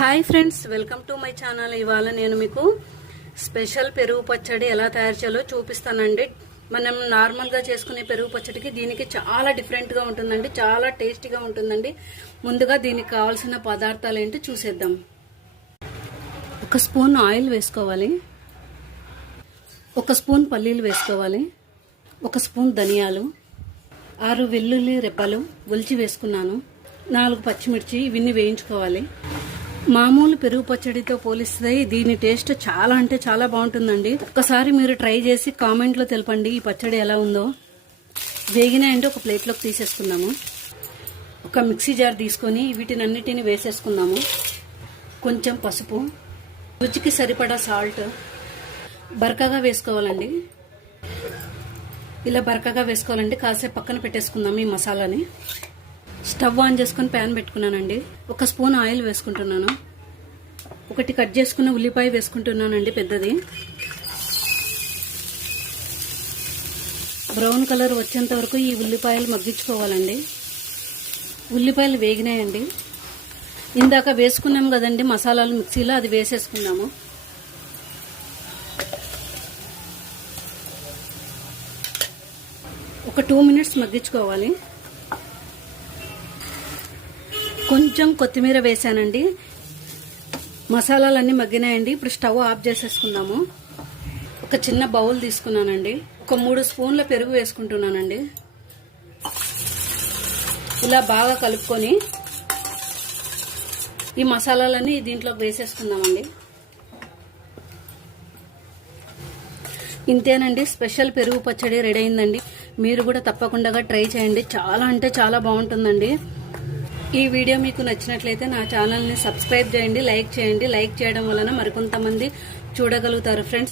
Hi friends welcome to my channel. ఇవాళ నేను మీకు స్పెషల్ పెరుగు పచ్చడి ఎలా తయారు చేయాలో చూపిస్తానండి. మనం నార్మల్గా చేసుకునే పెరుగు పచ్చడికి దీనికి చాలా డిఫరెంట్గా ఉంటుందండి చాలా టేస్టీగా ఉంటుందండి. ముందుగా దీనికి కావాల్సిన పదార్థాలు ఏంటో చూసేద్దాం. ఒక స్పూన్ ఆయిల్ వేసుకోవాలి. ఒక స్పూన్ పల్లీలు వేసుకోవాలి. ఒక స్పూన్ ధనియాలు. ఆరు వెల్లుల్లి రెబ్బలు ఒలిచి వేసుకున్నాను. నాలుగు పచ్చిమిర్చి ఇవన్నీ వేయించుకోవాలి. మామూలు పెరుగు పచ్చడితో పోలిస్తే దీని టేస్ట్ చాలా అంటే చాలా బాగుంటుందండి. ఒక్కసారి మీరు ట్రై చేసి కామెంట్లో తెలపండి ఈ పచ్చడి ఎలా ఉందో. వేగినాయంటే ఒక ప్లేట్లోకి తీసేసుకుందాము ఒక మిక్సీ జార్ తీసుకొని వీటినన్నిటిని వేసేసుకుందాము కొంచెం పసుపు రుచికి సరిపడా సాల్ట్. బరకగా వేసుకోవాలండి. ఇలా బరకగా వేసుకోవాలండి కాసేపు పక్కన పెట్టేసుకుందాం ఈ మసాలాని. స్టవ్ ఆన్ చేసుకుని ప్యాన్ పెట్టుకున్నానండి. ఒక స్పూన్ ఆయిల్ వేసుకుంటున్నాను. ఒకటి కట్ చేసుకున్న ఉల్లిపాయ వేసుకుంటున్నానండి పెద్దది. బ్రౌన్ కలర్ వచ్చేంత వరకు ఈ ఉల్లిపాయలు మగ్గించుకోవాలండి. ఉల్లిపాయలు వేగినాయండి. ఇందాక వేసుకున్నాం కదండి మసాలాలు మిక్సీలో అది వేసేసుకున్నాము. ఒక టూ మినిట్స్ మగ్గించుకోవాలి. కొంచెం కొత్తిమీర వేసానండి మసాలాలన్నీ మగ్గినాయండి. ఇప్పుడు స్టవ్ ఆఫ్ చేసేసుకుందాము. ఒక చిన్న బౌల్ తీసుకున్నానండి. ఒక మూడు స్పూన్ల పెరుగు వేసుకుంటున్నానండి. ఇలా బాగా కలుపుకొని ఈ మసాలాలన్నీ దీంట్లోకి వేసేసుకుందామండి. ఇంతేనండి స్పెషల్ పెరుగు పచ్చడి రెడీ అయిందండి. మీరు కూడా తప్పకుండా ట్రై చేయండి. చాలా అంటే చాలా బాగుంటుందండి. ఈ వీడియో మీకు నచ్చినట్లయితే నా ఛానల్ని సబ్స్క్రైబ్ చేయండి లైక్ చేయండి. లైక్ చేయడం వలన మరికొంతమంది చూడగలుగుతారు. ఫ్రెండ్స్